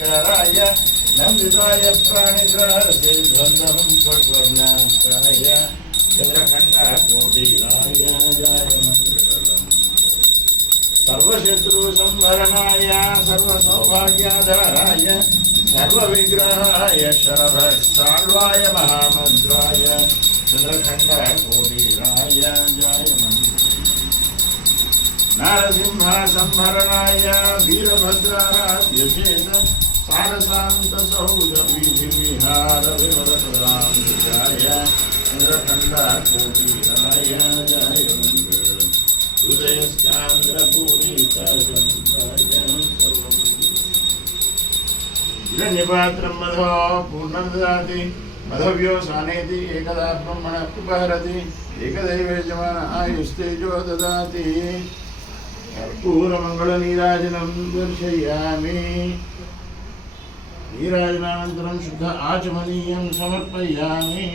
नमस्काराय नंदिताय प्राणिग्रहसे द्वन्द्वं फट्वर्णाकाय चन्द्रखण्डकोटिराय जय मङ्गलम् सर्वशत्रुसंहरणाय सर्वसौभाग्याधाराय सर्वविग्रहाय शरभसाल्वाय महामन्त्राय चन्द्रखण्डकोटिराय जय नारसिंह संहरणाय वीरभद्राद्यचेत सारसान्तसौधवीधिविहार विमलप्रदाय चन्द्रखण्डकोटिराय जय हिरण्यपात्रं मधो पूर्णं ददाति मधव्यो सानेति एकदा ब्रह्मणः उपहरति एकदैव यजमान आयुस्तेजो ददाति कर्पूरमङ्गलनीराजनं दर्शयामि नीराजनानन्तरं शुद्ध आचमनीयं समर्पयामि।